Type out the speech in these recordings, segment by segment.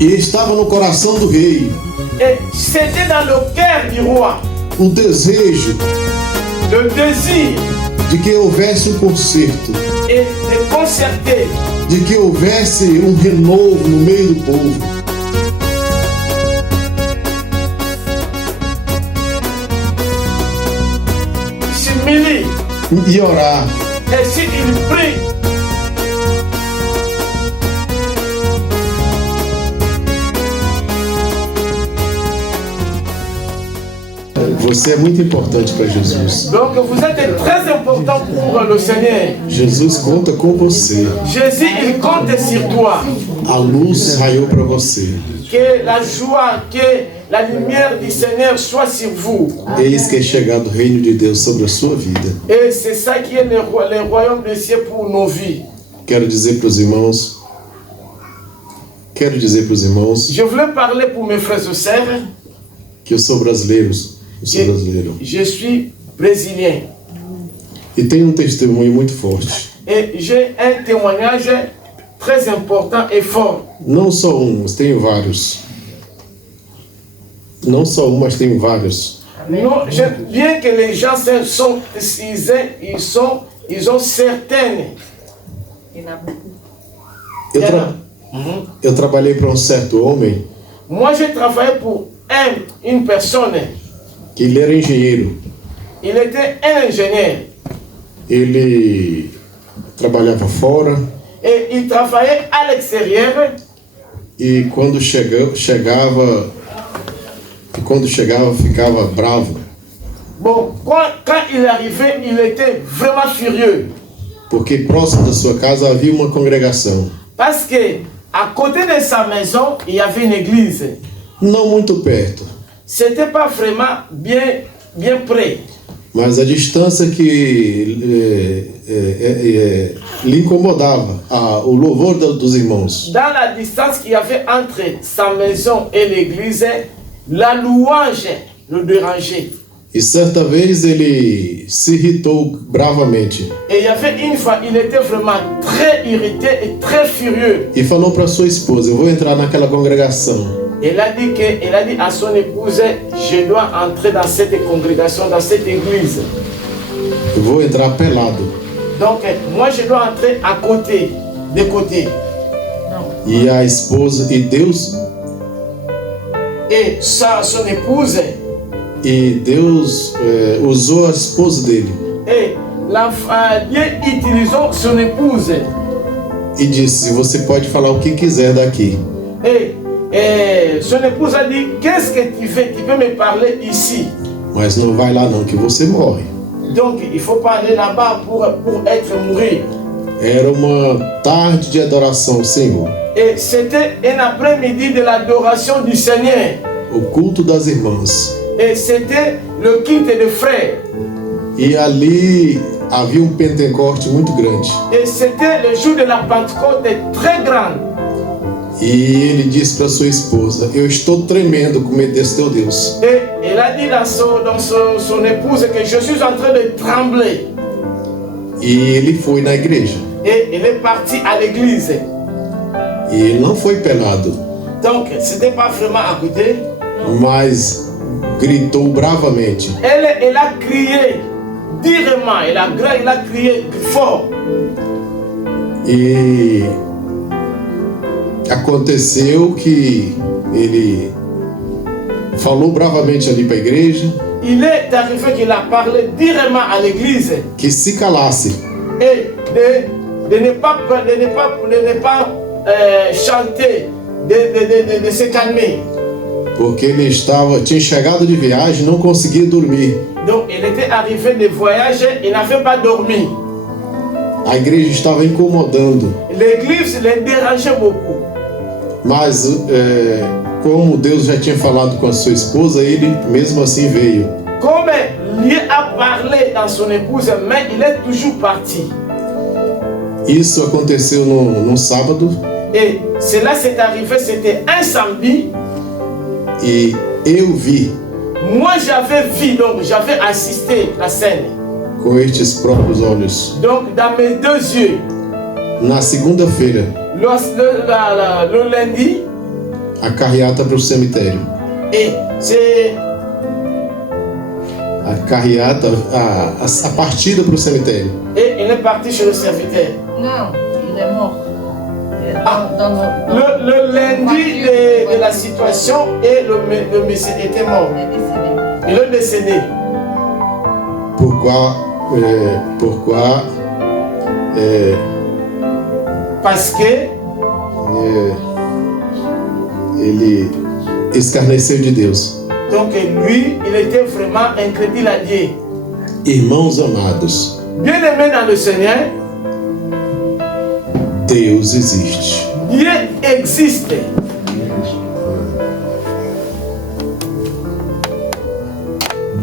E estava no coração do rei Et c'était dans le cœur du roi. o desejo Le désir de que houvesse um conserto, est de concerter, de que houvesse um renovo no meio do povo. s'humilier. E orar. Et s'il prie, Você é muito importante para Jesus. donc vous êtes très important pour le Seigneur. Jesus conta com você. Jésus, il compte sur toi. A luz raiou para você. Que la joie, que la lumière du Seigneur soit sur vous. Eis que é chegado o reino de Deus sobre a sua vida. Et c'est ça qui est le royaume des cieux pour nos vies. Quero dizer para os irmãos. Je voulais parler pour mes frères et sœurs. Que eu sou brasileiro. Je suis brésilien. E tenho um testemunho muito forte. Et j'ai un témoignage très important et fort. Não só um, mas tenho vários. Não só um, mas tenho vários. Non, bien que les gens ils ont certaines. Eu trabalhei para um certo homem. Moi, j'ai travaillé pour une personne. Que ele era engenheiro. Il était un ingénieur. Ele trabalhava fora. Et il travaillait à l'extérieur. E quando chegava ficava bravo. Bon, quand il arrivait, il était vraiment furieux. Porque próximo da sua casa havia uma congregação. Parce que à côté de sa maison, il y avait une église. Não muito perto. C'était pas vraiment bien près. Mas a distância que lhe incomodava, o louvor dos irmãos. Dans la distance qu'il y avait entre sa maison et l'église, la louange le dérangeait. E certa vez ele se irritou bravamente. Et il y avait une fois, il était vraiment très irrité et très furieux. E falou para sua esposa: eu vou entrar naquela congregação. Elle a dit à son épouse, je dois entrer dans cette congrégation, dans cette église. Eu vou entrar pelado. Donc, moi je dois entrer à côté, de côté. E a esposa, e Deus. Et son épouse. E Deus usou a esposa dele. Et Dieu utilisou son épouse. E disse: você pode falar o que quiser daqui. Et son épouse a dit, qu'est-ce que tu veux? Tu peux me parler ici. Mas não vai lá não, que você morre. Donc il faut pas aller là-bas pour être mourir. Era uma tarde de adoração ao Senhor. Et c'était un après-midi de l'adoration du Seigneur. O culto das irmãs. Et c'était le culte des frères. E ali havia Pentecoste muito grande. Et c'était le jour de la Pentecôte très grande. E ele disse para sua esposa: eu estou tremendo com medo desse teu Deus. Et elle a dit dans son épouse que je suis en train de trembler. E ele foi na igreja. Et elle est partie à l'église. E ele não foi pelado. Donc, c'était pas vraiment à côté. Mas gritou bravamente. Elle a crié durement, elle a crié fort. E aconteceu que ele falou bravamente ali para a igreja. Il est arrivé qu'il a parlé durement à l'église. Que se calasse. Et de ne pas chanter, de se calmer. Porque ele tinha chegado de viagem e não conseguia dormir. Donc il était arrivé de voyage et n'avait pas dormi. A igreja estava incomodando. L'église le dérangeait beaucoup. Mas como Deus já tinha falado com a sua esposa, ele mesmo assim veio. Comme Dieu a parlé dans son épouse, mais il est toujours parti. Isso aconteceu num sábado. Et cela s'est arrivé, c'était un samedi. E eu vi. Moi j'avais vu, donc j'avais assisté à la scène. Com estes próprios olhos. Donc dans mes deux yeux. Na segunda-feira. Le lundi. a carreata para o cemitério. Et c'est A carreata, a partida para o cemitério. et il est parti chez le serviteur. Non, il est mort. Ah, Dans le lundi de la situation et le monsieur était mort. il est décédé. Il est décédé. Pourquoi Parce que ele escarneceu de Deus. donc lui, il était vraiment incrédule à Dieu. Irmãos amados, Bien-aimé dans le Seigneur, Deus existe. Dieu existe.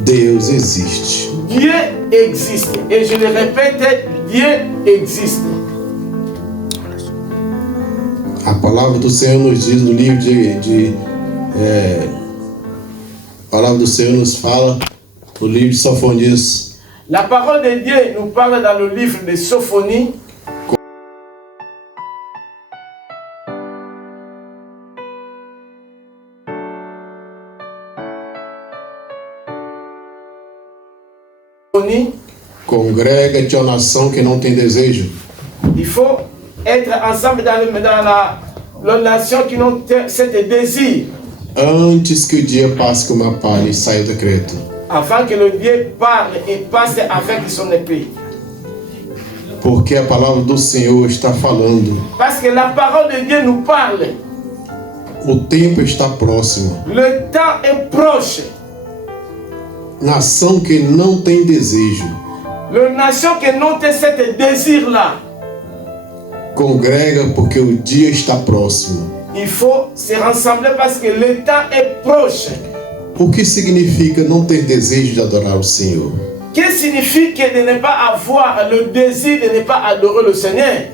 Deus existe. Dieu existe. Et je le répète, Dieu existe. A palavra do Senhor nos diz no livro a palavra do Senhor nos fala no livro de Sofonias, La parole de Dieu nous parle dans le livre de Sophonie. congrega-te a nação que não tem desejo. Il faut être ensemble dans la nation qui n'ont cet désir, Antes que o dia passe como a palha e saia o decreto. afin que le Dieu parle et passe avec son épée. Porque a palavra do Senhor está falando. Parce que la parole de Dieu nous parle. O tempo está próximo. Le temps est proche. Nação que não tem desejo. La nation qui n'ont cet désir-là, Congrega porque o dia está próximo. il faut se rassembler parce que le temps est proche. O que significa não ter desejo de adorar o Senhor? Qu'est-ce qui signifie que de ne pas avoir le désir de ne pas adorer le Seigneur?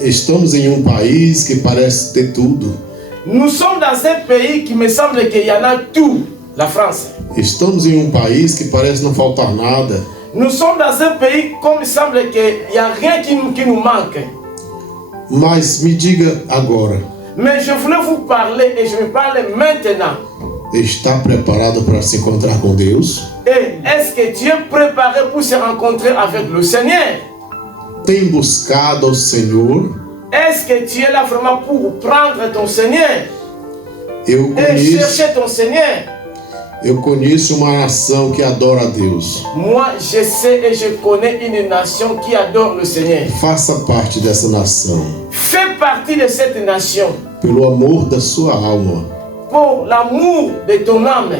Estamos em país que parece ter tudo. Nous sommes dans un pays qui me semble qu'il y en a tout, la France. Estamos em país que parece não faltar nada. Nous sommes dans un pays comme il semble qu'il n'y a rien qui nous manque. Mas me diga agora, Mais je voulais vous parler et je vais parler maintenant. está preparado para se encontrar com Deus? Et est-ce que tu es préparé pour se rencontrer avec le Seigneur? Tem buscado ao Senhor? Est-ce que tu es là vraiment pour prendre ton Seigneur Eu et chercher ton Seigneur? conheço uma nação que adora a Deus. Moi, je sais et je connais une nation qui adore le Seigneur. Faça parte dessa nação, Fais partie de cette nation pelo amor da sua alma, pour l'amour de ton âme,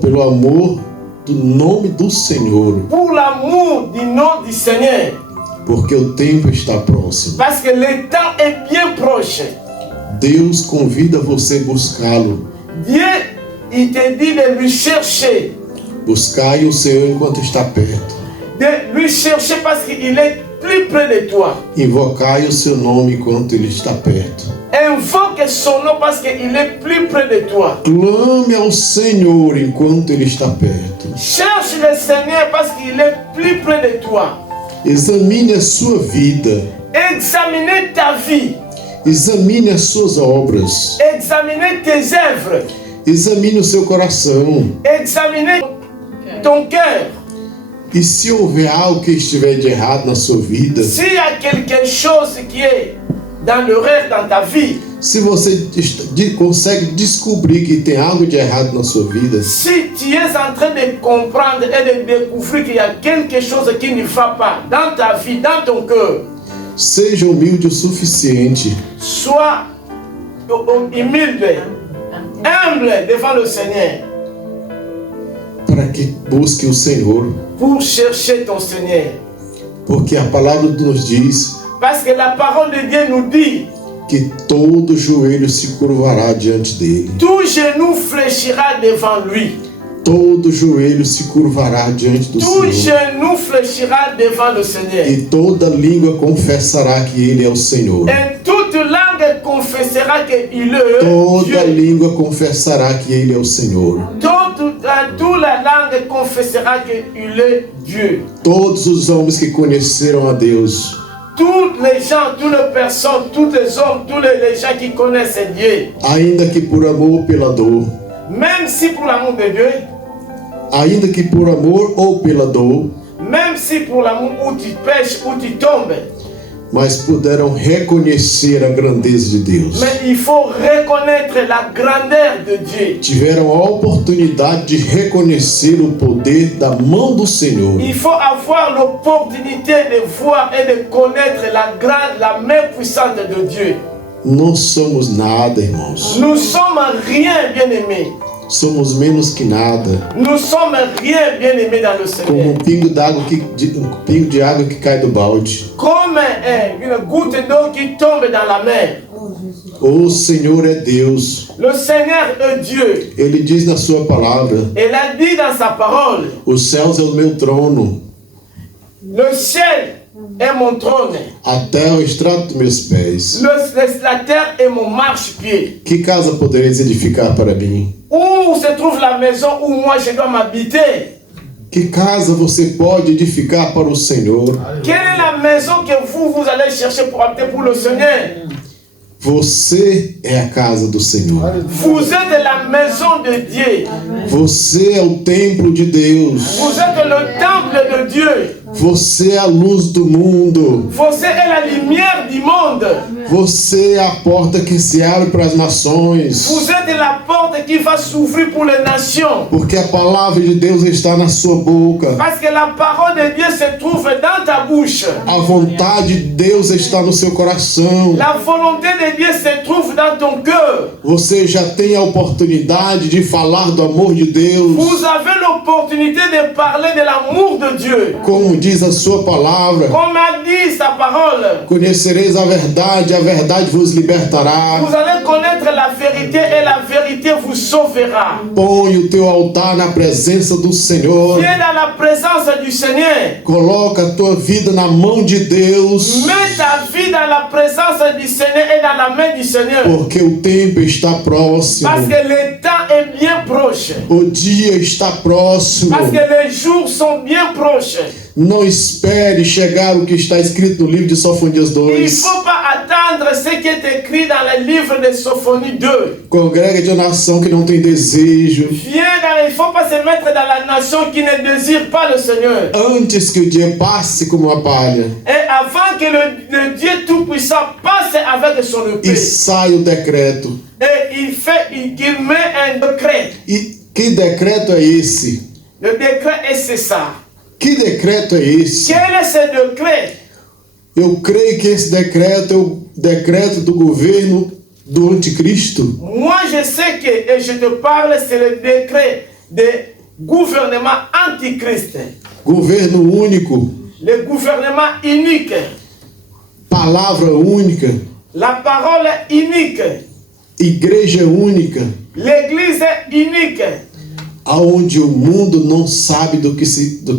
pelo amor do nome do Senhor, pour l'amour du nom du Seigneur. porque o tempo está próximo. Parce que le temps est bien proche. Deus convida você a buscá-lo. Dieu, il te dit de lui chercher. Buscai o Senhor enquanto está perto. De lui chercher parce qu'il est plus près de toi. Invocai o seu nome enquanto ele está perto. Invoque son nom parce qu'il est plus près de toi. Clame ao Senhor enquanto ele está perto. Cherche le Seigneur parce qu'il est plus près de toi. Examine a sua vida. Examinez ta vie. Examine as suas obras. Examinez tes œuvres. Examine o seu coração. Examinez ton cœur. E se houver algo que estiver de errado na sua vida, S'il y a quelque chose qui est dans l'erreur dans ta vie, se você consegue descobrir que tem algo de errado na sua vida, si tu es en train de comprendre et de découvrir qu'il y a quelque chose qui ne va pas dans ta vie, dans ton cœur, seja humilde o suficiente sois humilde, humble devant le Seigneur para que busque o Senhor. pour chercher ton Seigneur. Porque a palavra nos diz Parce que la parole de Dieu nous dit, que todo joelho se curvará diante dele. tout genou fléchira devant lui. Todo joelho se curvará diante do Tout Senhor. genou fléchira devant le Seigneur. E toda língua confessará que ele é o Senhor. Et toute langue confessera qu'il est Toda Dieu. língua confessará que ele é o Senhor. Toute la langue confessera qu'il est Dieu. Todos os homens que conheceram a Deus Tous les gens, toutes les personnes, tous les hommes, tous les gens qui connaissent Dieu, ainda que por amor ou pela dor, même si pour l'amour de Dieu, ainda que por amor ou pela dor, même si pour l'amour où tu pêches, où tu tombes, mas puderam reconhecer a grandeza de Deus. mais il faut reconnaître la grandeur de Dieu. Tiveram a oportunidade de reconhecer o poder da mão do Senhor. Il faut avoir l'opportunité de voir et de connaître la main puissante de Dieu. Não somos nada, irmãos. Nous sommes rien, bien-aimés. Somos menos que nada. Nous sommes rien, bien-aimés dans le Como Seigneur. um pingo de água que cai do balde. Comme une goutte d'eau qui tombe dans la mer. O Senhor é Deus. Le Seigneur est Dieu. Ele diz na sua palavra: Il a dit dans sa parole, os céus é o meu trono, le ciel est mon trône. a terra é o estrado dos meus pés. La terre est mon marchepied. Que casa podereis edificar para mim? Où se trouve la maison où moi je dois m'habiter? Que casa você pode edificar para o Senhor? Quelle est la maison que vous allez chercher pour habiter pour le Seigneur? Você é a casa do Senhor. Vous êtes la maison de Dieu. Você é o templo de Deus. Vous êtes le temple de Dieu. Você é a luz do mundo. Vous êtes la lumière du monde. Você é a porta que se abre para as nações. Vous êtes la porte qui va s'ouvrir pour les nations. Porque a palavra de Deus está na sua boca. Parce que la parole de Dieu se trouve dans ta bouche. A vontade de Deus está no seu coração. La volonté de Dieu se trouve dans ton cœur. Você já tem a oportunidade de falar do amor de Deus. Vous avez l'opportunité de parler de l'amour de Dieu. Como diz a sua palavra, Comme a dit sa parole, conhecereis a verdade vos libertará. vous allez connaître la vérité et la vérité vous sauvera. Põe o teu altar na presença do Senhor. Viens dans la présence du Seigneur. Coloca a tua vida na mão de Deus. Mets ta vie dans la présence du Seigneur et dans la main du Seigneur. Porque o tempo está próximo. Parce que le temps est bien proche. O dia está próximo. Parce que les jours sont bien proches. Não espere chegar o que está escrito no livro de Sofonias Il 2. ne faut pas attendre ce qui est écrit dans le livre de Sophonie 2. Congrega-te a nação que não tem desejo. Il ne faut pas se mettre dans la nation qui ne désire pas le Seigneur. Antes que o dia passe como uma palha Et avant que le Dieu Tout-Puissant passe avec son e épée. saia o decreto. Et qu'il met un décret. E que decreto é esse? Le décret est ça. Que decreto é esse? Quel est ce décret? Eu creio que esse decreto é o decreto do governo do anticristo. Moi, je sais que, et je te parle, c'est le décret du gouvernement antichrist. Governo único, Le gouvernement unique. palavra única, La parole unique. igreja única, L'église unique. aonde o mundo não sabe do que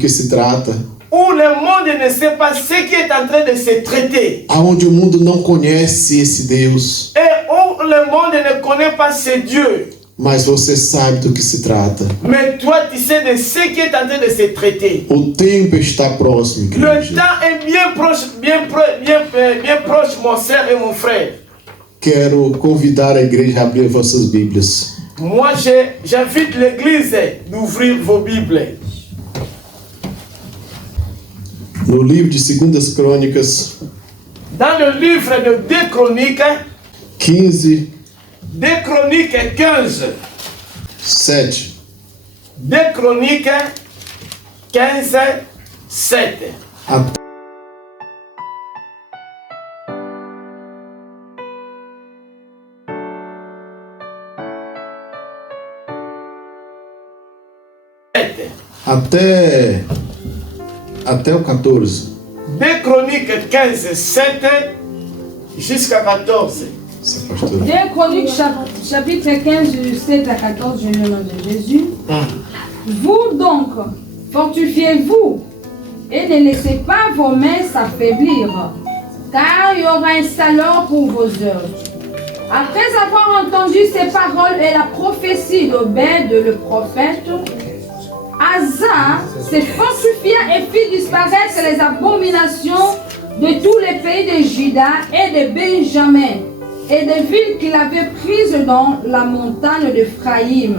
se trata, Où le monde ne sait pas ce qui est en train de se traiter. aonde o mundo não conhece esse Deus, Et où le monde ne connaît pas ce Dieu. mas você sabe do que se trata. Mais toi, tu sais de ce qui est en train de se traiter. O tempo está próximo, Le igreja. temps est bien proche, bien proche, mon frère et mon frère. Quero convidar a igreja a abrir vossas Bíblias. Moi, j'invite l'église d'ouvrir vos Bibles. No livro de 2 Crônicas, Dans le livre de 2 Chroniques, 15, 2 Chroniques 15, 7. 2 Chroniques 15, 7. Até o 14. 2 Chroniques 15, 7 jusqu'à 14. C'est pasteur. 2 Chroniques chapitre 15, du 7 à 14, je le nom de Jésus. Vous donc, fortifiez-vous et ne laissez pas vos mains s'affaiblir, car il y aura un salaire pour vos œuvres. Après avoir entendu ces paroles et la prophétie d'Obed le prophète, Asa se fortifia et fit disparaître les abominations de tous les pays de Juda et de Benjamin, et des villes qu'il avait prises dans la montagne d'Ephraïm.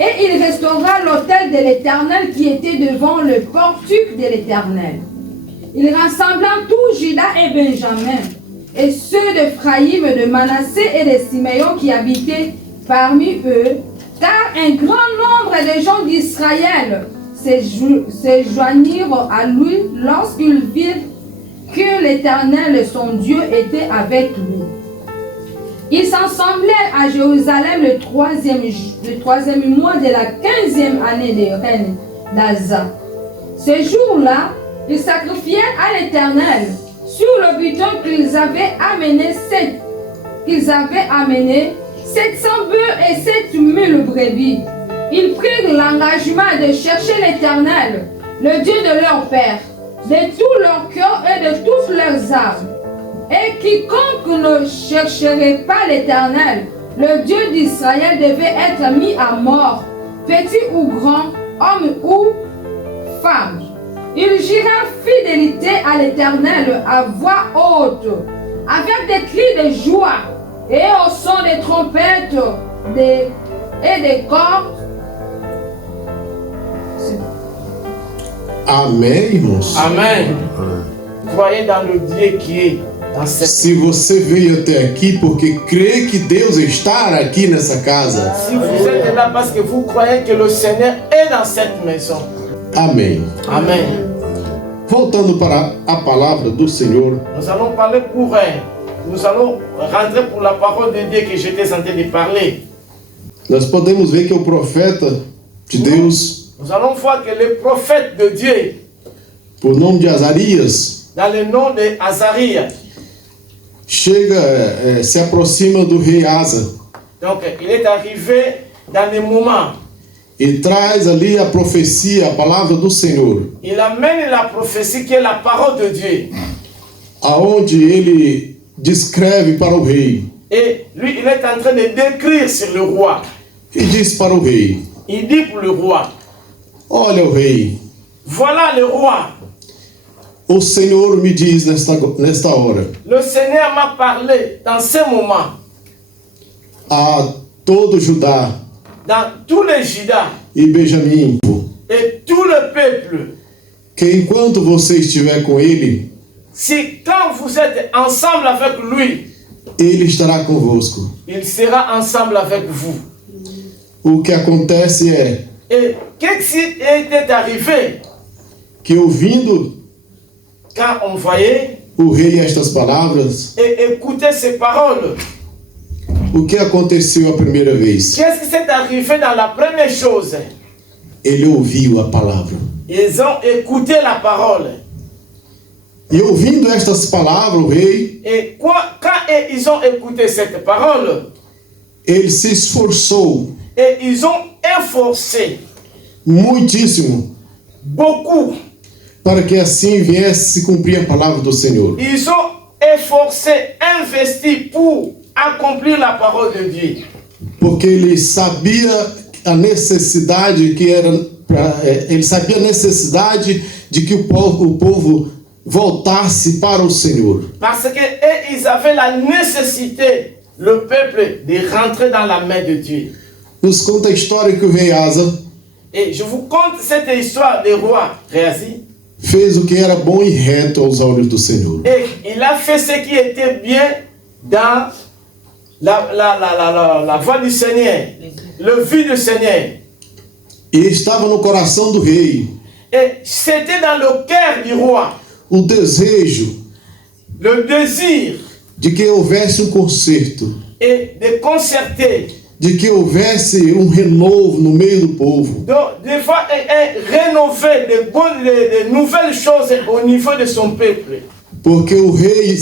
Et il restaura l'autel de l'Éternel qui était devant le portique de l'Éternel. Il rassembla tout Juda et Benjamin, et ceux d'Ephraïm, de Manassé et de Siméon qui habitaient parmi eux, car un grand nombre de gens d'Israël se joignirent à lui lorsqu'ils virent que l'Éternel, son Dieu, était avec lui. Ils s'assemblaient à Jérusalem le troisième mois de la 15e année de règne d'Asa. Ce jour-là, ils sacrifiaient à l'Éternel sur le butin qu'ils avaient amené 700 bœufs et 7000 brebis. Ils prirent l'engagement de chercher l'Éternel, le Dieu de leur père, de tout leur cœur et de toutes leurs âmes. Et quiconque ne chercherait pas l'Éternel, le Dieu d'Israël, devait être mis à mort, petit ou grand, homme ou femme. Ils jurèrent fidélité à l'Éternel à voix haute, avec des cris de joie et au son des trompettes et des cordes. Amém, irmãos? Amen. Croyez dans le Dieu qui est dans cette Se você veio até aqui porque crê que Deus está aqui nessa casa, Si vous êtes là parce que vous croyez que le Seigneur est dans cette maison. amém. Amen. Voltando para a palavra do Senhor, Nous allons parler nous allons rentrer pour la parole de Dieu que j'étais en train de parler. nós podemos ver que o profeta de Deus, Nous allons voir que le prophète de Dieu, por nome de Azarias, dans le nom de Azarias, se aproxima do rei Asa donc il est arrivé dans le moment, e traz ali a profecia, a palavra do Senhor, il amène la prophétie qui est la parole de Dieu. aonde ele descreve para o rei Et lui, il est en train de décrire sur le roi. e diz para o rei: Il dit pour le roi, olha, o rei, voilà le roi. o Senhor me diz nesta hora Le Seigneur m'a parlé dans ce moment, a todo Judá dans tous les Judas e Benjamim, et tout le peuple. que enquanto você estiver com ele, Si quand vous êtes ensemble avec lui, ele estará convosco. il sera ensemble avec vous. O que acontece é Et qu'est-ce qui était arrivé que, ouvindo quand on voyait o rei estas palavras, et écoutait ces paroles? o que aconteceu a primeira vez? Qu'est-ce qui s'est arrivé dans la première chose? Ele ouviu a palavra. Ils ont écouté la parole. E ouvindo estas palavras, o rei, Et quand ils ont écouté cette parole, ele se esforçou et ils ont efforcé muitíssimo beaucoup, para que assim viesse se cumprir a palavra do Senhor. ils ont efforcé, investi pour accomplir la parole de Dieu. Porque ele sabia a necessidade que era ele sabia a necessidade de que o povo voltasse para o Senhor. Parce que ils avaient la nécessité, le peuple, de rentrer dans la main de Dieu. Nos conta a história que o rei Asa Et je vous conte cette histoire du roi Réasi. fez o que era bom e reto aos olhos do Senhor. Et il a fait ce qui était bien dans la voie du Seigneur, le vue du Seigneur. E estava no coração do rei Et c'était dans le cœur du roi, o desejo le désir de que houvesse conserto, et de concerter, de que houvesse renovo no meio do povo. de voir rénover de nouvelles choses au niveau de son peuple. Porque o rei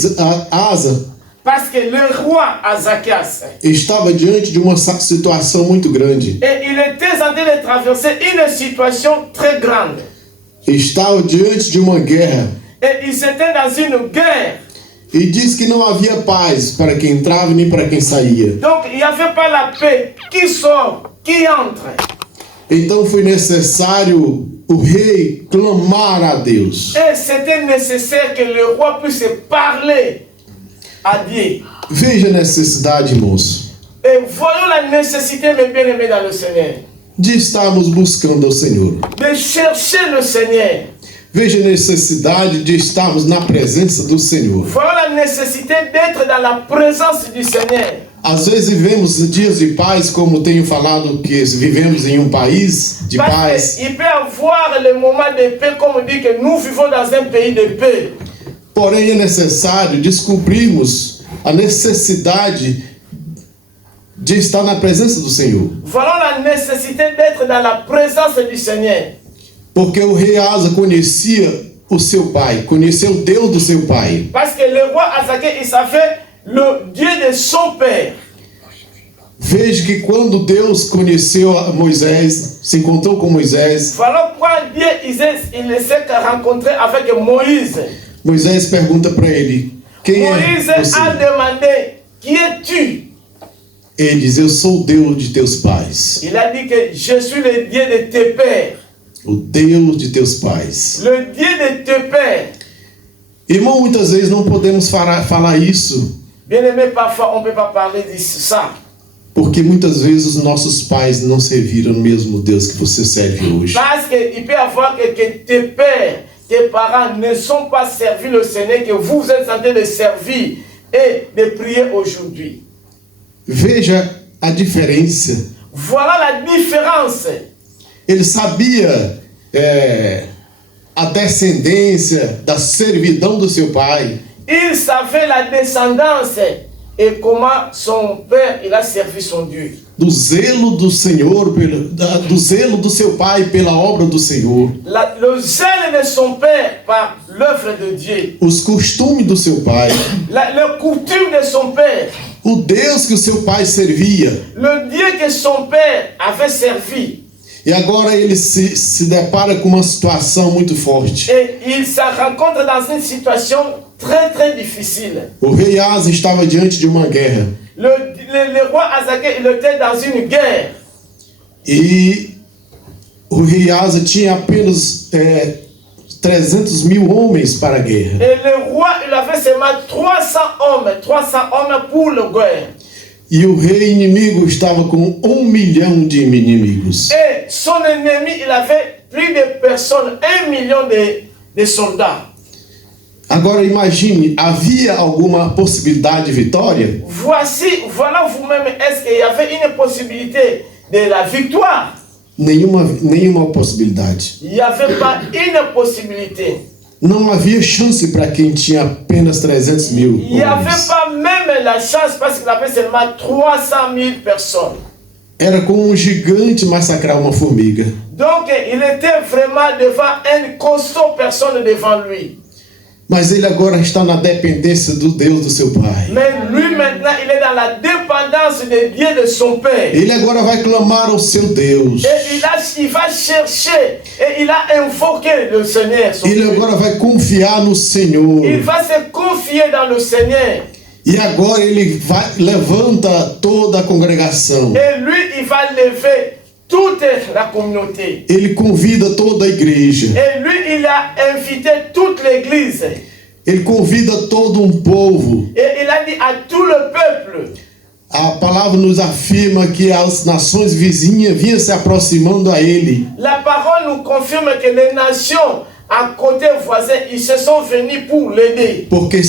Asa Parce que le roi Azakias, estava diante de uma situação muito grande. et il était en train de traverser une situation très grande. Estava diante de uma guerra. Et ils étaient dans une guerre. E diz que não havia paz para quem entrava nem para quem saía. Donc il n'y avait pas la paix qui sort, qui entre. Então foi necessário o rei clamar a Deus. Et c'était nécessaire que le roi puisse parler à Dieu. Veja a necessidade, irmãos, Et voyons la nécessité, mes bien-aimés dans le Seigneur, de estarmos buscando ao Senhor. de chercher le Seigneur. Veja a necessidade de estarmos na presença do Senhor. Voyons la nécessité d'être dans la présence du Seigneur. Às vezes vivemos dias de paz, como tenho falado que vivemos em um país de Parce paz. qu'il peut y avoir le moment de paix, comme on dit que nous vivons dans un pays de paix. Porém, é necessário descobrirmos a necessidade de estar na presença do Senhor. Voyons la nécessité d'être dans la présence du Seigneur. Porque o rei Asa conhecia o seu pai, conheceu o Deus do seu pai. Parce que le roi Azaké, il savait le Dieu de son père. Veja que quando Deus conheceu a Moisés, se encontrou com Moisés, Voilà pourquoi Dieu il s'est rencontré avec Moïse. Moisés pergunta para ele: quem Moïse é você? a demandé, qui es-tu? Ele diz: eu sou o Deus de teus pais, Il a dit que je suis le Dieu de tes pères. o Deus de teus pais. Le Dieu de tes pères. Irmão, muitas vezes não podemos falar isso, Bien-aimé, parfois on ne peut pas parler de ça. porque muitas vezes os nossos pais não serviram o mesmo Deus que você serve hoje. Parce qu'il peut y avoir que tes pères, tes parents ne sont pas servis le Seigneur, que vous êtes en train de servir et de prier aujourd'hui. Veja a diferença. Voilà la différence. Ele sabia a descendência da servidão do seu pai. Il savait la descendance et comment son père il a servi son Dieu. Do zelo do Senhor, do zelo do seu pai pela obra do Senhor. Le zèle de son père par l'œuvre de Dieu. Os costumes do seu pai. Le coutume de son père. O Deus que o seu pai servia. Le Dieu que son père avait servi. E agora ele se depara com uma situação muito forte. Et il se rencontre dans une situation très très difficile. O rei Asa estava diante de uma guerra. Le roi Azaké, il était dans une guerre. E o rei Asa tinha apenas 300.000 homens para a guerra. Et le roi, il avait seulement 300 hommes pour la guerre. E o rei inimigo estava com 1 milhão de inimigos. Et son ennemi, il avait plus de personnes, 1 million de soldats. Agora imagine, havia alguma possibilidade de vitória? Voilà vous-même, est-ce qu'il y avait une possibilité de la victoire? Nenhuma possibilidade. Il n'y avait pas une possibilité. Não havia chance para quem tinha apenas 300.000 Il n'y avait homens. pas même la chance parce qu'il avait seulement 300 000 personnes. Era como um gigante massacrar uma formiga. Donc il était vraiment devant une costaud personne devant lui. Mas ele agora está na dependência do Deus do seu pai. Mais lui maintenant, il est dans la dépendance de Dieu de son Père. Ele agora vai clamar ao seu Deus. Et il va chercher et il a invoqué le Seigneur. Son Ele Dieu. agora vai confiar no Senhor. Il va se confier dans le Seigneur. E agora ele levanta toda a congregação. Et lui, il va lever toute la communauté. Ele convida toda a igreja. Et lui, il a invité toute l'église. Ele convida todo um povo. Et il a dit à tout le peuple. A palavra nos afirma que as nações vizinhas vinham se aproximando a ele. La parole nous confirme que les nations à côté voisin, ils se sont venus pour l'aider. Porque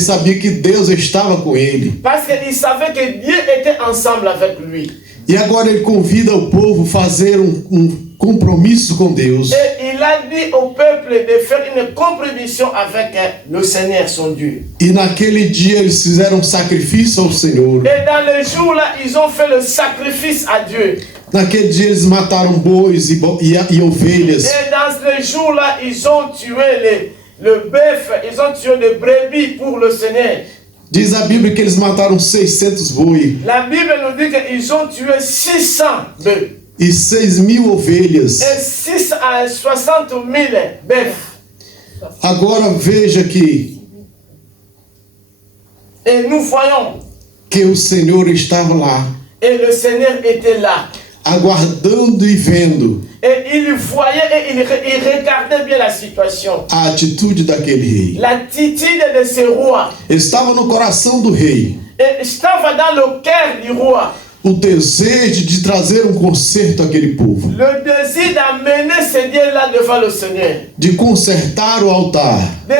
sabia que Deus estava com ele. Parce qu'il savait que Dieu était ensemble avec lui. E agora ele convida o povo a fazer um compromisso com Deus. Et il a dit au peuple de faire une compromission avec le Seigneur, son Dieu. E naquele dia eles fizeram um sacrifício ao Senhor. Et dans le jour-là, ils ont fait le sacrifice à Dieu. Naquele dia eles mataram bois e ovelhas. Et dans le jour-là, ils ont tué le bœuf, ils ont tué les brebis pour le Seigneur. Diz a Bíblia que eles mataram 600 boi La Bible nous dit qu'ils ont tué 600 bœufs e 6.000 ovelhas. et 60 000 bœufs. Agora veja que Et nous voyons, o Senhor estava lá. et le Seigneur était là. aguardando e vendo Et il voyait et il regardait bien la situation. a atitude daquele rei. L'attitude de ce roi. Estava no coração do rei Et estava dans le cœur du roi. o desejo de trazer um conserto àquele povo, Le désir d'amener ce Dieu-là devant le Seigneur. de consertar o altar. De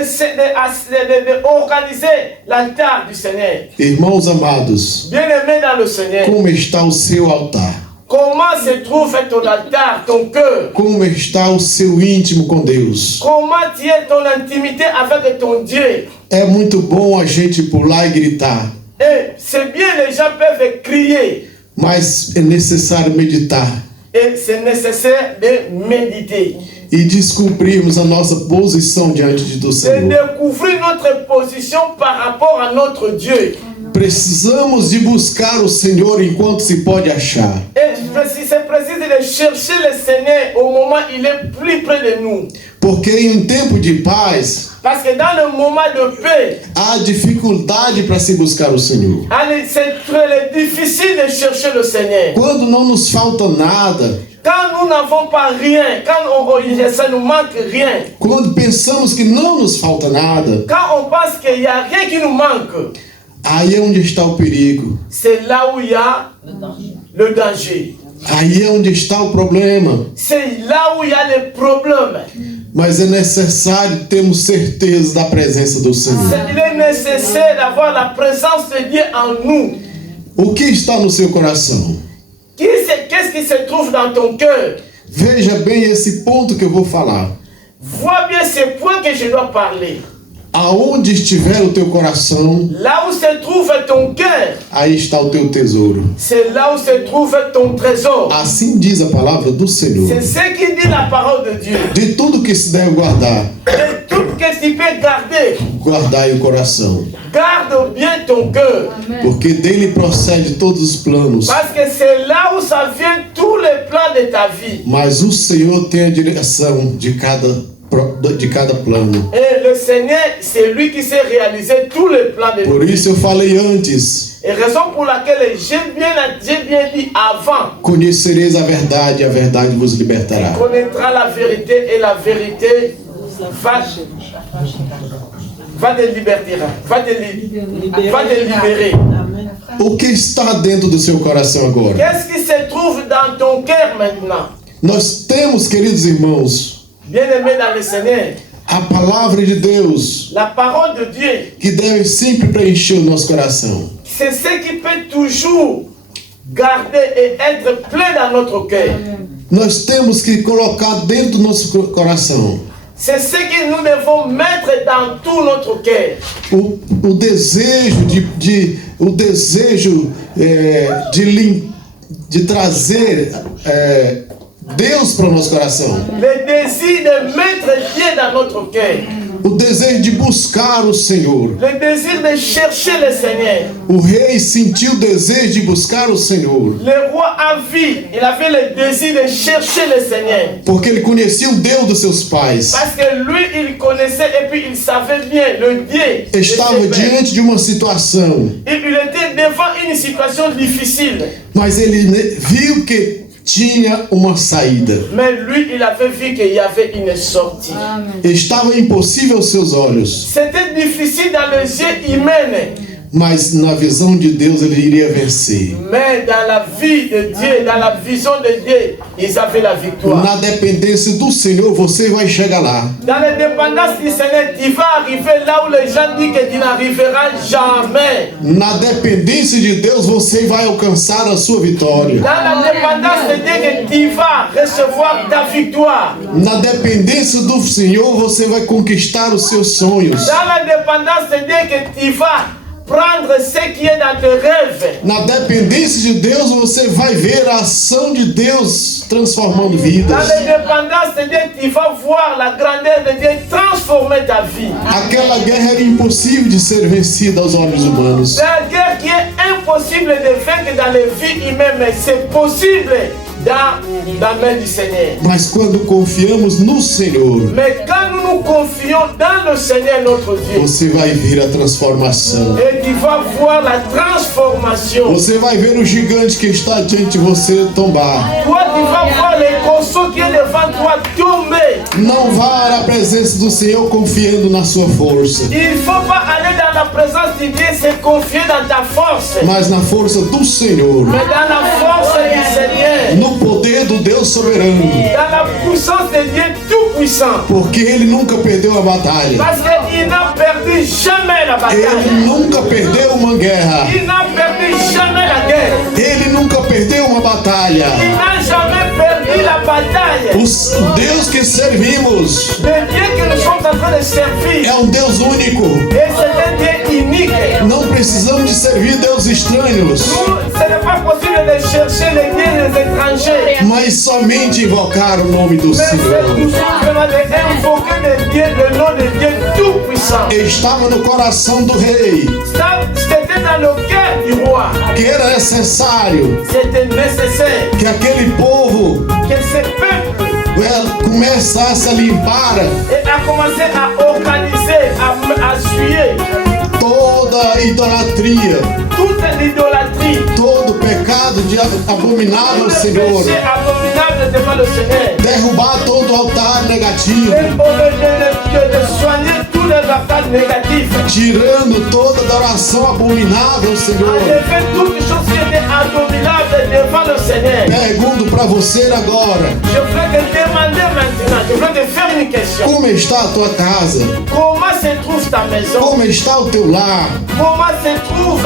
organiser l'altar du Seigneur. Irmãos amados, Bien-aimé dans le Seigneur. como está o seu altar? Comment se trouve ton altar, ton cœur? Como está o seu íntimo com Deus? Comment tu es ton intimité avec ton Dieu? É muito bom a gente pular e gritar, Et c'est bien, les gens peuvent crier. mas é necessário meditar Et c'est nécessaire de méditer. e descobrirmos a nossa posição diante do De Senhor. découvrir notre position par rapport à notre Dieu. Precisamos de buscar o Senhor enquanto se pode achar. Et c'est précis de chercher le Seigneur au moment où il est plus près de nous. Porque em um tempo de paz, Parce que dans le moment de paix, há dificuldade para se buscar o Senhor. c'est très difficile de chercher le Seigneur. Quando não nos falta nada, Quand nous n'avons pas rien, quand ça nous manque rien, quando pensamos que não nos falta nada, quand on pense qu'il n'y a rien qui nous manque, aí é onde está o perigo. c'est là où il y a le danger. Aí é onde está o problema. C'est là où il y a les problèmes. Mas é necessário termos certeza da presença do Senhor. Il est nécessaire d'avoir la présence de Dieu en nous. O que está no seu coração? Qu'est-ce qui se trouve dans ton cœur? Veja bem esse ponto que eu vou falar. Vois bien ces points que je dois parler. Aonde estiver o teu coração, Là où se trouve ton cœur, aí está o teu tesouro. c'est là où se trouve ton trésor. Assim diz a palavra do Senhor. C'est ce qui dit la parole de Dieu. De tudo que se deve guardar, Et tout ce que tu peux garder, guardai o coração, garde bien ton cœur. Amen. porque dele procede todos os planos. Parce que c'est là où ça vient tous les plans de ta vie. Mas o Senhor tem a direção de cada plano. Et le Seigneur, c'est lui qui sait réaliser tous les plans de Por nous. isso eu falei antes: Et raison pour laquelle j'ai bien dit avant, conhecereis a verdade vos libertará. connaîtra la vérité et la vérité va te libérer. Va te libérer. O que está dentro do seu coração agora? Qu'est-ce qui se trouve dans ton cœur maintenant? Nós temos, queridos irmãos, Bien-aimé dans le Seigneur, a palavra de Deus la parole de Dieu, que deve sempre preencher o nosso coração. c'est ce qui peut toujours garder et être plein dans notre cœur. Nós temos que colocar dentro do nosso coração C'est ce que nous devons mettre dans tout notre cœur. o desejo de trazer Deus para o nosso coração. Le désir de mettre Dieu dans notre cœur. O desejo de buscar o Senhor. Le désir de chercher le Seigneur. O rei sentiu o desejo de buscar o Senhor, Le roi il avait le désir de chercher le Seigneur. porque ele conhecia o Deus dos seus pais. Parce que lui, il connaissait et puis il savait bien le Dieu. de Estava ses pères. diante de uma situação, Il était devant une situation difficile. mas ele viu que tinha uma saída. Mais lui, il avait vu qu'il y avait une sortie. Amen. Estava impossível aos seus olhos, C'était difficile dans les yeux humains. mas na visão de Deus ele iria vencer. Mais dans la vie de Dieu, dans la vision de Dieu, ils avaient la victoire. Na dependência do Senhor, você vai chegar lá. Dans la dépendance du Seigneur, tu vas arriver là où les gens disent que tu n'arriveras jamais. Na dependência de Deus, você vai alcançar a sua vitória. Dans la dépendance de Dieu, que tu vas recevoir ta victoire. Na dependência do Senhor, você vai conquistar os seus sonhos. Dans la dépendance de Dieu, que tu vas prendre ce qui est dans tes rêves. Na dependência de Deus, você vai ver a ação de Deus transformando Dans vidas. la dépendance de Dieu, tu vas voir la grandeur de Dieu transformer ta vie. Aquela guerra era impossível de ser vencida aos olhos humanos. C'est une guerre qui est impossible de vaincre dans les vies humaines, mais c'est possible dans la main du Seigneur. Mas quando confiamos no Senhor, Mais quand nous nous confions dans le Seigneur notre Dieu, você vai ver a transformação. et tu vas voir la transformation. Você vai ver o gigante que está diante de você tombar. Toi, tu vas voir les consos qui est devant toi tomber. Não vá à presença do Senhor confiando na sua força, Il ne faut pas aller dans la présence de Dieu se confier dans ta force, mas na força do Senhor, mais dans la force du Seigneur, no poder do Deus soberano, dans la puissance de Dieu tout-puissant. porque Ele nunca perdeu a batalha. Parce qu'il n'a perdu jamais la bataille. Ele nunca perdeu uma guerra. Il n'a perdu jamais la guerre. Ele nunca perdeu uma batalha. Il n'a jamais perdu la bataille. O Deus que servimos Le Dieu que nous sommes en train de servir, é Deus único. et c'est un Dieu unique. Não precisamos de servir deuses estranhos, Nous, ce n'est pas possible de chercher les dieux des étrangers. mas somente invocar o nome do Mais c'est tout Senhor. simplement d'invoquer le nom de Dieu tout-puissant. Estava no coração do rei Ça, c'était dans le cœur du roi. que era necessário C'était nécessaire que aquele povo que ce peuple começasse a limpar a commencé à organiser, à suyer toda a idolatria, toute l'idolâtrie, todo pecado de abominável ao tout le Senhor, péché abominable devant le Seigneur. derrubar todo altar negativo, Et de soigner tous les attaques négatives. tirando toda adoração abominável ao En Senhor. effet, toutes choses qui étaient abominables devant le Seigneur. Pergunto para você agora, Je voudrais te demander maintenant, je voudrais te faire une question. como está a tua casa? Comment se trouve ta maison? Como está o teu lar? Comment se trouve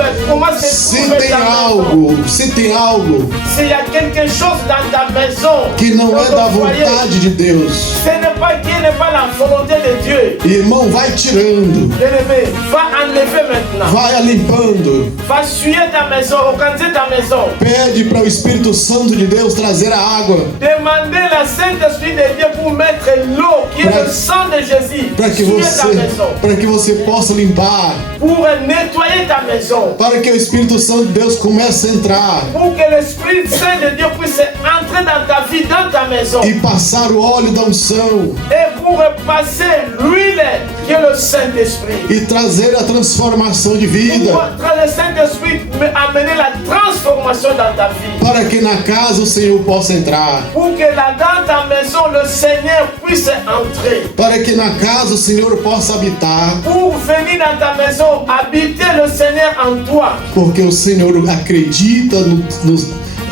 Se ta tem maison? se tem algo S'il y a quelque chose dans ta maison que não dans é ton da foyer, vontade de Deus, ce n'est pas qui n'est pas la volonté de Dieu. irmão, vai tirando, Bien-aimé, va enlever maintenant. vai limpando. Va suyer ta maison, organiser ta maison. Pede para o Espírito Santo de Deus trazer a água Demandez la Saint-Esprit de Dieu pour mettre l'eau qui est le sang de Jésus para que sur ta maison. você possa limpar, Pour nettoyer ta maison. para que o Espírito Santo de Deus comece a entrar Pour que l'Esprit Saint de Dieu puisse entrer dans ta vie, dans ta maison. e passar o óleo da unção Et pour passer l'huile qui est le Saint-Esprit. e trazer a transformação de vida, Pour le Saint-Esprit amener la transformation dans ta vie. para que na casa o Senhor possa entrar, Pour que là dans ta maison, le Seigneur puisse entrer. para que na casa o Senhor possa habitar, Pour venir dans ta maison, habiter le Seigneur en toi. porque o Senhor acredita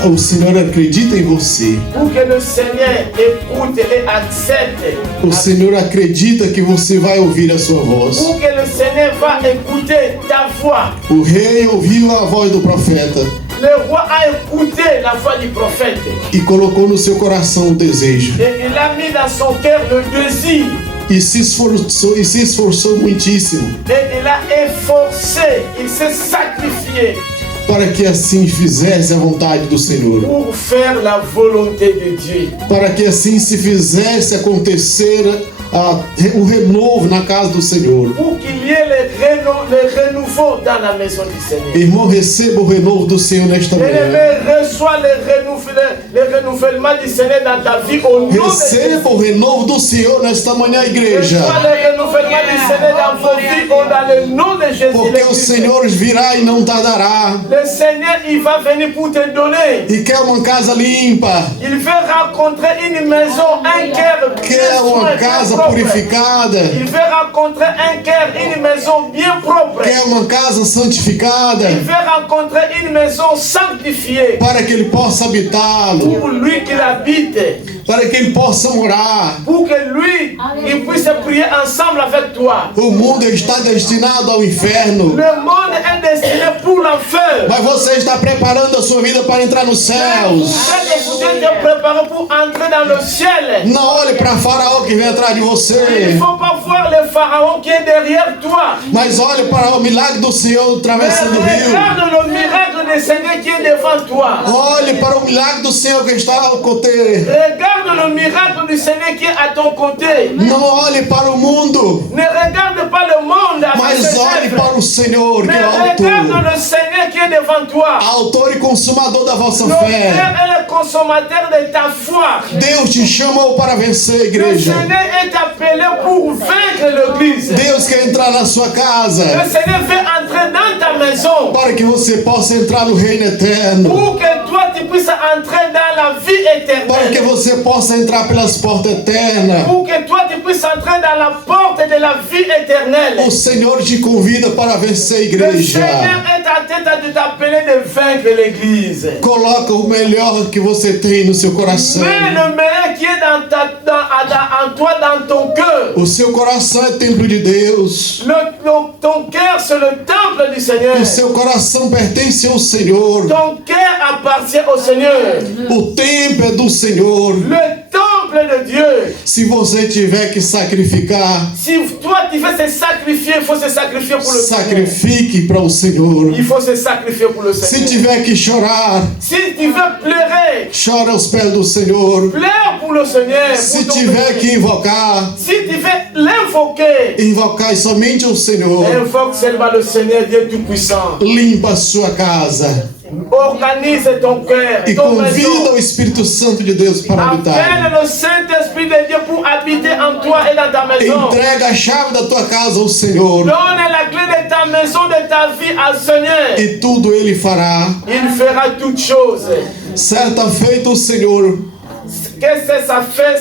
o Senhor acredita em você. Pour que le Seigneur écoute et accepte. O Senhor acredita que você vai ouvir a sua voz. Pour que le Seigneur va écouter ta voix. O rei ouviu a voz do profeta Le roi a écouté la voix du prophète. e colocou no seu coração o desejo. Et il a mis dans son cœur le désir. E se esforçou muitíssimo Et il a efforcé, il s'est sacrifié para que assim fizesse a vontade do Senhor, pour faire la volonté de Dieu. para que assim se fizesse acontecer o renovo na casa do Senhor. Pour qu'il y ait le renouveau dans la maison du Seigneur. Irmão, receba o renovo do Senhor nesta manhã. Bien-aimé, reçois le renouvellement du Seigneur dans ta vie au nom de Jésus. Receba o renovo do Senhor nesta manhã, igreja, Reçois le renouvellement du Seigneur dans vos vies dans le nom de Jésus. porque o Senhor virá e não tardará. Le Seigneur, il va venir pour te donner. E quer uma casa limpa, Il veut rencontrer une maison, un cœur bien quer uma soin, bien casa propre. purificada, Il veut rencontrer un cœur, une maison bien propre. quer uma casa santificada, Il veut rencontrer une maison sanctifiée para que ele possa habitá-lo, pour lui qu'il habite, para que ele possa morar. pour que lui, il puisse prier ensemble avec toi. O mundo está destinado ao inferno, Le monde est destiné pour l'enfer. mas você está preparando a sua vida para entrar nos céus. Vous êtes préparé pour entrer dans le ciel. Não olhe para Faraó que vem atrás de Il você, ne faut pas voir le pharaon qui est derrière toi. mas olhe para o milagre do Senhor atravessando o rio. Regarde le miracle du Seigneur qui est devant toi. Olhe para o milagre do Senhor que está ao côté. Regarde le miracle du Seigneur qui est à ton côté. Não olhe para o mundo, Ne regarde pas le monde avec mas ses olhe œuvres. para o Senhor, que Mais é o regarde autor, le Seigneur qui est devant toi. autor e consumador da vossa L'auteur fé. et le consommateur de ta foi. Deus te chamou para vencer a Le igreja. Seigneur est appelé pour vaincre l'église. Deus quer entrar na sua casa Le Seigneur veut entrer dans ta maison para que você possa entrar no reino eterno. pour que toi tu puisses entrer dans la vie Para que éternelle. você possa entrar pelas portas eternas. Pour que toi tu puisses entrer dans la porte de la vie éternelle. O Senhor te convida para vencer a Le igreja. Seigneur est en tête de t'appeler de vaincre l'église. Coloca o melhor que você tem no seu coração. Mais le meilleur qui est en toi, dans ton cœur. O seu coração é templo de Deus. Ton cœur, c'est le temple du Seigneur. O seu coração pertence ao Senhor. Ton cœur appartient au Seigneur. O templo é do Senhor. Le temple de Dieu. Se você tiver que sacrificar, Si toi tu veux se sacrifier, il faut se sacrifier pour le Seigneur. sacrifique para o Senhor. Il faut se sacrifier pour le Se Seigneur. tiver que chorar, Si tu veux pleurer, chora aos pés do Senhor. pleure pour le Seigneur. Se Pour ton tiver péché. que invocar, Si tu veux l'invoquer, invocai somente ao Senhor. invoque seulement le Seigneur, Dieu Tout-Puissant. Limpa a sua casa Organise ton cœur, e ton convida maison. o Espírito Santo de Deus para habitar. Appelle le Saint-Esprit de Dieu pour habiter en toi et dans ta maison. Entrega a chave da tua casa ao Senhor Donne la clé de ta maison, de ta vie au Seigneur. e tudo Ele fará. Il fera toutes choses. Certa feita o Senhor Qu'est-ce que ça fait,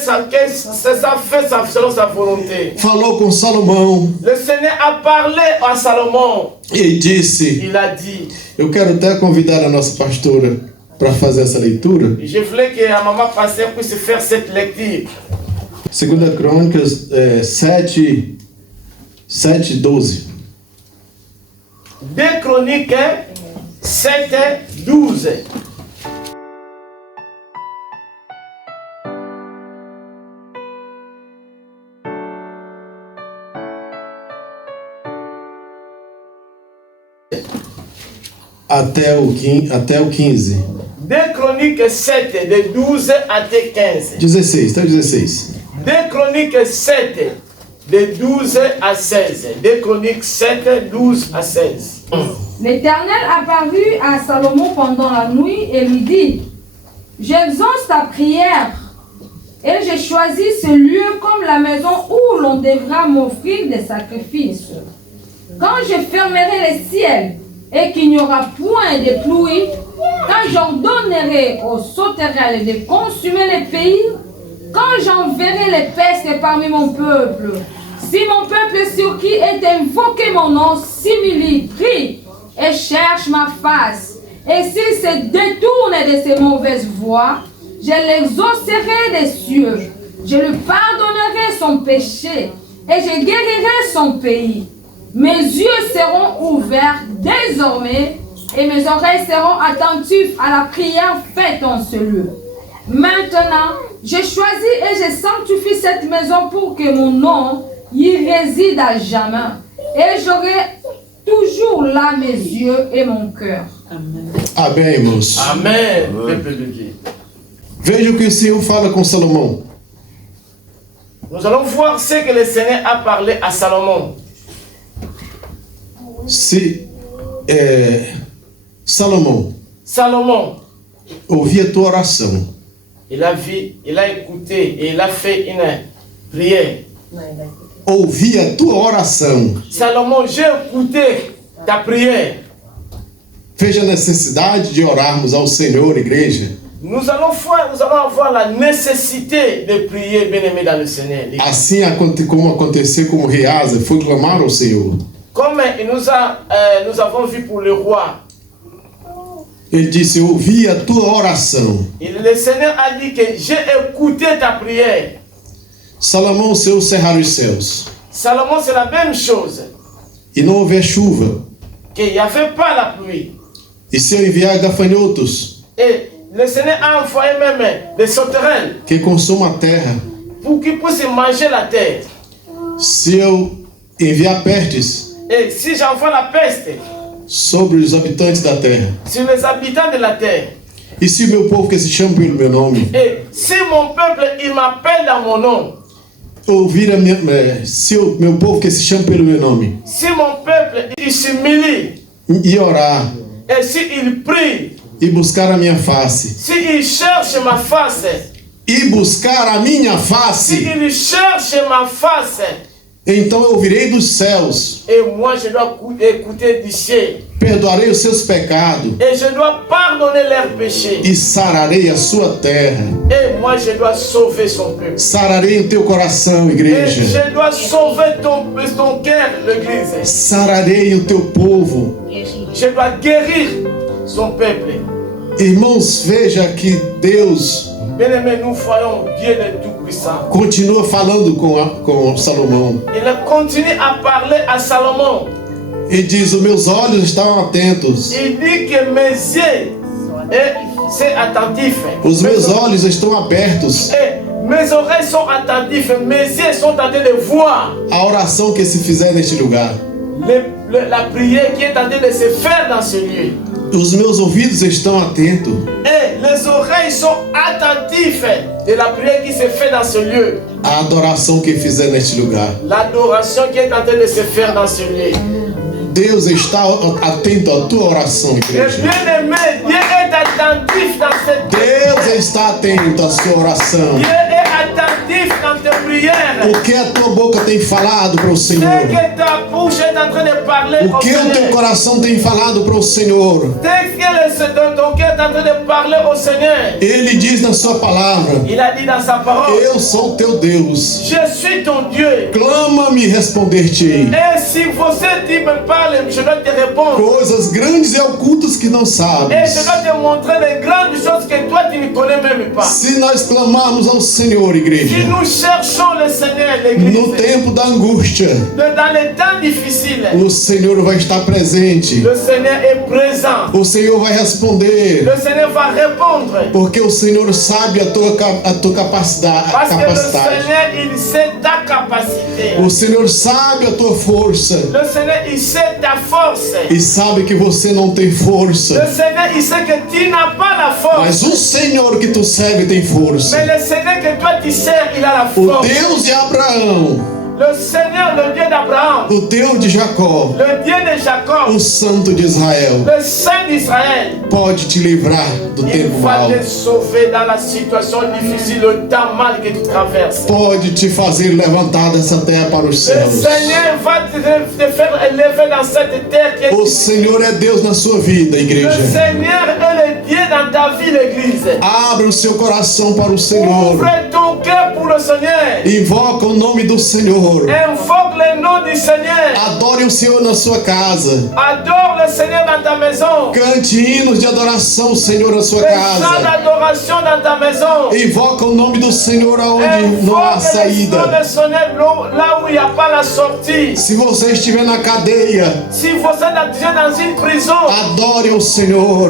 selon sa volonté. falou com Salomão Le Seigneur a parlé à Salomon. e disse: Il a dit, eu quero até convidar a nossa pastora para fazer essa leitura. je voulais que la maman pasteur puisse faire cette lecture. 2 Crônicas 7:12. 2 Chroniques 7:12. Até o 15. 2 Chroniques 7, de 12 até 15. 16, até o 16. 2 Chroniques 7, de 12 à 16. 2 Chroniques 7, 12 à 16. L'Éternel apparut à Salomon pendant la nuit et lui dit, j'exauce ta prière et j'ai choisi ce lieu comme la maison où l'on devra m'offrir des sacrifices. Quand je fermerai les ciels et qu'il n'y aura point de pluie, quand j'ordonnerai aux sauterelles de consumer les pays, quand j'enverrai les pestes parmi mon peuple, si mon peuple sur qui est invoqué mon nom s'humilie, prie et cherche ma face, et s'il se détourne de ses mauvaises voies, je l'exaucerai des cieux, je lui pardonnerai son péché et je guérirai son pays. Mes yeux seront ouverts désormais et mes oreilles seront attentives à la prière faite en ce lieu. Maintenant, je choisis et je sanctifie cette maison pour que mon nom y réside à jamais. Et j'aurai toujours là mes yeux et mon cœur. Amém, irmãos. Amen. Peuple de Dieu. Veja o que o Senhor fala com Salomão. Nous allons voir ce que le Seigneur a parlé à Salomon. Se Salomão Salomon, ouvir a tua oração, il a vu, il a écouté et il a fait une prière. ouvir a tua oração, Salomon, j'ai écouté ta prière. veja a necessidade de orarmos ao Senhor, igreja. Nous allons avoir la nécessité de prier, bien-aimé dans le Seigneur. Assim como aconteceu com o rei Asa, foi clamar ao Senhor. Comme nous avons vu pour le roi, Ele disse: ouvi a tua oração. le Seigneur a dit que j'ai écouté ta prière. Salomão, se eu cerrar os céus Salomon, c'est la même chose, e não houver chuva, qu'il n'y avait pas la pluie. e se eu enviar gafanhotos Et le Seigneur a envoyé même des sauterelles que consumam a terra, pour qu'ils puissent manger la terre. se eu enviar pestes Et si j'envoie la peste sobre os habitantes da terra, sur les habitants de la terre, e se o meu povo que se chama pelo meu nome et si mon peuple, il m'appelle dans mon nom, ouvir se o meu povo que se chama pelo meu nome si mon peuple, il s'humilie, e orar et s'il prie e buscar a minha face. s'il cherche ma face, E buscar a minha face, s'il cherche ma face, então eu ouvirei dos céus, et moi je dois écouter du ciel, perdoarei os seus pecados et je dois pardonner leurs péchés, e sararei a sua terra. et moi je dois sauver son peuple. Sararei o teu coração, Et igreja. je dois sauver ton cœur, l'église. Sararei o teu povo. Je dois guérir son peuple. Irmãos, veja que Deus Bien-aimés, nous voyons Dieu le Tout-Puissant. continua falando com Salomão. Il continue à parler à Salomon. E diz, os meus olhos estão atentos. Il dit que mes yeux, c'est attentif. Os meus olhos estão abertos Et mes oreilles sont attentives. Mes yeux sont en train de voir à oração que se fizer neste lugar. la prière qui est en train de se faire dans ce lieu. Os meus ouvidos estão atentos Et les oreilles sont attentives de la prière qui se fait dans ce lieu. à adoração que fizer neste lugar. L'adoration qui est en train de se faire dans ce lieu. Deus está atento à tua oração, Et igreja. bien-aimé, Dieu est attentif dans cette Deus está atento à sua oração. Dieu est attentif dans tes prières. O que a tua boca tem falado para o Ce Senhor? que ta bouche est en train de parler O au que o teu Seigneur. coração tem falado para o Senhor? Dès que ton cœur est en train de parler au Seigneur, Ele diz na sua palavra: il a dit dans sa parole, Eu sou teu Deus. je suis ton Dieu. Clama-me e responder-te-ei. Et si tu me parles, je dois te répondre. Coisas grandes e ocultas que não Et je sabes. dois te montrer les grandes choses que toi tu ne connais même pas. Se nós clamarmos ao Senhor, Si igreja, nous cherchons le Seigneur, no l'Église, tempo da angústia, dans les temps difficiles, o Senhor vai estar presente. le Seigneur est présent. O Senhor vai responder. Le Seigneur va répondre. Porque o Senhor sabe a tua capacidade. Parce que le Seigneur, il sait ta capacité. O Senhor sabe a tua força. Le Seigneur, il sait ta force. E sabe que você não tem Le força. Seigneur, il sait que tu n'as pas la force. Mas o Senhor que tu serve tem força. Mais le Seigneur que toi tu sers, il a la O force. Deus de Abraão, Le Seigneur, le Dieu d'Abraham, o Deus de Jacó, le Dieu de Jacob, o Santo de Israel, le Saint d'Israël, pode te livrar do il tempo va mau. te sauver dans la situation difficile, le temps mal que tu traverses. Pode te fazer levantar dessa terra para os Le céus. Seigneur va te faire élever dans cette terre qui est O Senhor é Deus na sua vida, Le igreja. Seigneur est le Dieu dans ta vie, l'Église. Abra o seu coração para o Senhor. Ouvre ton cœur pour le Seigneur. Invoca o nome do Senhor. Invoque le nom du Seigneur. Adore o Senhor na sua casa. Adore le Seigneur dans ta maison. Cante hinos de adoração ao Senhor na sua Les chants casa. d'adoration dans ta maison. Invoca o nome do Senhor aonde não há Invoque le nom saída. du Seigneur là où il n'y a pas la sortie. Se você estiver na cadeia, Si vous êtes dans une prison, adore o Senhor.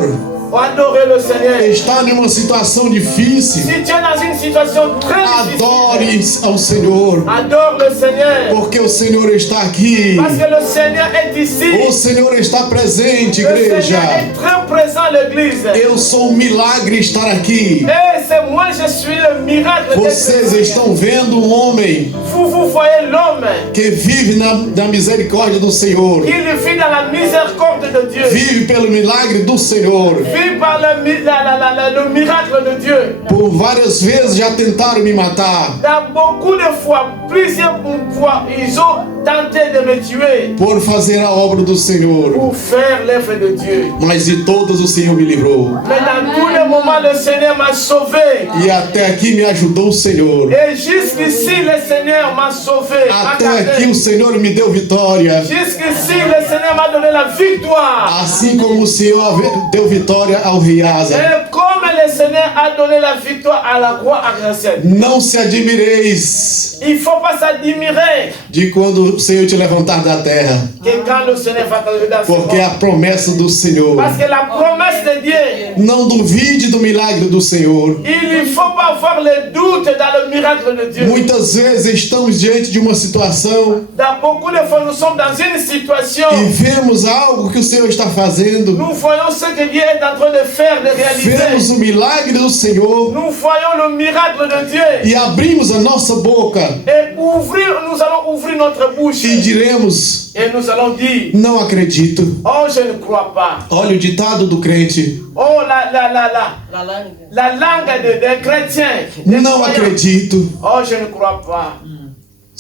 adorez le Seigneur. Está em uma situação difícil, Si tu es dans une situation très difficile, adore ao Senhor. adore le Seigneur. Porque o Senhor está aqui. Parce que le Seigneur est ici. O Senhor está presente, Le Seigneur igreja. est très présent à l'église. Eu sou um milagre estar aqui. Et c'est moi, je suis le miracle de Vocês Dieu. estão vendo um homem Vous voyez l'homme que vive na misericórdia do Senhor. qui vit dans la miséricorde de Dieu. Vive pelo milagre do Senhor. Vit par le miracle de Dieu. Por várias vezes já tentaram me matar. Dans beaucoup de fois, plusieurs fois, ils ont tenté de me tuer Por fazer a obra do Senhor. pour faire l'œuvre de Dieu. Mas de todas o Senhor me livrou. Mais dans tous les moments, le Seigneur m'a sauvé. E até aqui me ajudou o Senhor. Et jusqu'ici, le Seigneur m'a sauvé. m'a Até gardé. aqui o Senhor me deu vitória. Jusqu'ici, le Seigneur m'a donné la victoire. Assim como o Senhor deu vitória ao rei Asa. Et comme le Seigneur a donné la victoire à la croix à Gracienne. Não se admireis Il ne faut pas s'admirer de quando o Senhor te levantar da terra. que quand le Seigneur va te lever dans ce Porque é monde. a promessa do Senhor. Parce que la promesse de Dieu, Não duvide do milagre do Senhor. il ne faut pas avoir le doute dans le miracle de Dieu. Muitas vezes estamos diante de uma situação Dans beaucoup de fois, nous sommes dans une situation, e vemos algo que o Senhor está fazendo. nous voyons ce que Dieu est en train de faire, de Vemos réaliser. o milagre do Senhor Nous voyons le miracle de Dieu. e abrimos a nossa boca Et nous allons ouvrir notre bouche. e diremos: Et nous allons dire, não acredito. oh, je ne crois pas. Olha o ditado do crente: Oh, la langue des chrétiens. Des Não croyants. acredito. Oh, je ne crois pas.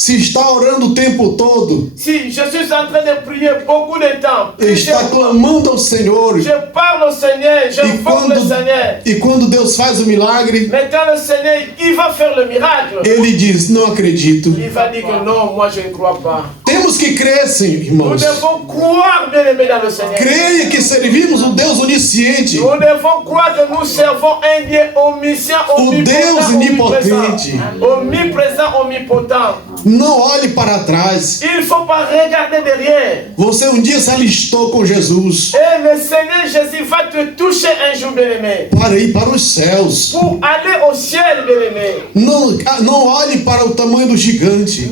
Se está orando o tempo todo, Si je suis en train de prier beaucoup de temps, está clamando ao Senhor, je parle au Seigneur, e j'invoque le Seigneur. quando Deus faz o milagre, Mais quand le Seigneur, il va faire le miracle, Ele diz, não acredito. il va dire que non, moi je ne crois pas. Temos que crer, Senhor, Nous irmãos. devons croire, bien aimé, dans le Seigneur. Creia que servimos um Deus onisciente, Nous devons croire que nous servons un Dieu omniscient, Deus omnipotente. omniprésent, omnipotent. Não olhe para trás. Il ne faut pas regarder derrière. Você um dia se alistou com Jesus Et le Seigneur Jésus va te toucher un jour, bien-aimé. para ir para os céus. Pour aller au ciel, bien-aimé. Não olhe para o tamanho do gigante.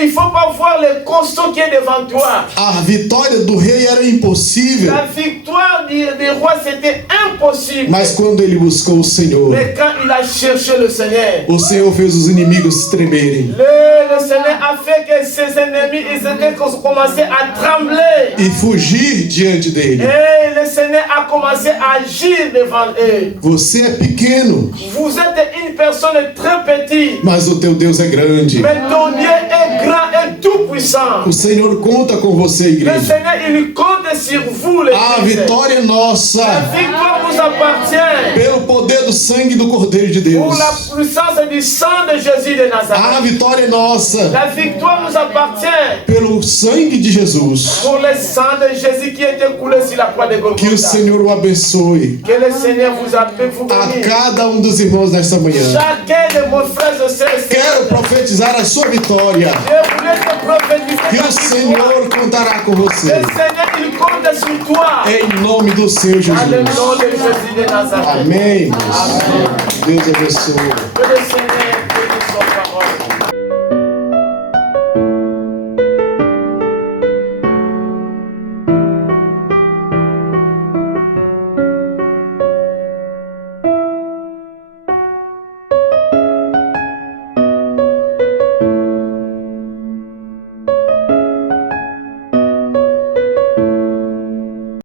Il ne faut pas voir le costaud qui est devant toi. A vitória do rei era impossível, La victoire du roi, c'était impossible. mas quando ele buscou o Senhor, Mais quand il a cherché le Seigneur, o Senhor fez os inimigos tremerem le Seigneur a fait que ses ennemis, ils étaient commencé à trembler. e fugir diante dele. Et le Seigneur a commencé à agir devant eux. Você é pequeno, Vous êtes une personne très petite, mas o teu Deus é grande. mais ton Dieu est grand et tout puissant. O Senhor conta com você, Le igreja. Seigneur, il compte sur vous, les A vitória é La nossa victoire vous appartient. pelo poder do sangue do Cordeiro de Deus. Pour la puissance du sang de Jésus de Nazareth. A vitória é nossa La victoire nous appartient. pelo sangue de Jesus. Pour le sang de Jésus qui était coulé sur la croix de Que o Golgotha. Senhor o abençoe. Que le Seigneur vous appelle, vous A bénisse. cada um dos irmãos nesta manhã. Chacun de meus frères et sœurs, Quero profetizar a sua vitória. je voulais te prophétiser Que ta o victoire. Senhor contará com você. Le Seigneur, il compte sur toi. Em nome do Senhor Dans le Jesus. nom de Jésus de Nazareth. Amém. Deus abençoe. Que le Seigneur